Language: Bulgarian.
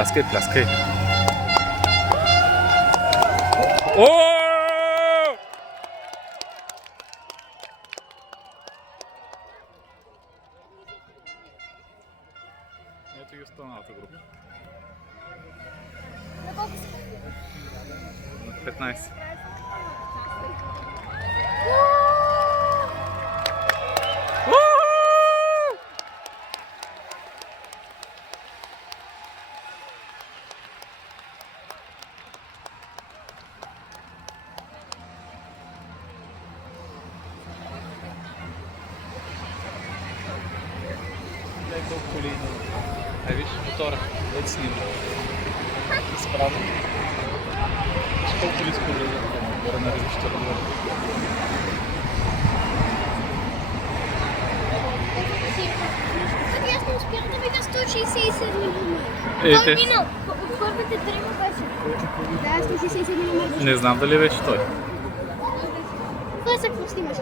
пляскай, пляскай. О! Ето и останалата група. На колко си? 15. Гледай колко коли има. Ай, виж, мотора. Ето снима. Справа. Виж колко коли скоро горе на ревищата. Аз не успях да видя 167 мм. Е, Той те. минал. От първите трима беше. Да, 167 мм. Не знам дали беше той. Той се какво снимаш?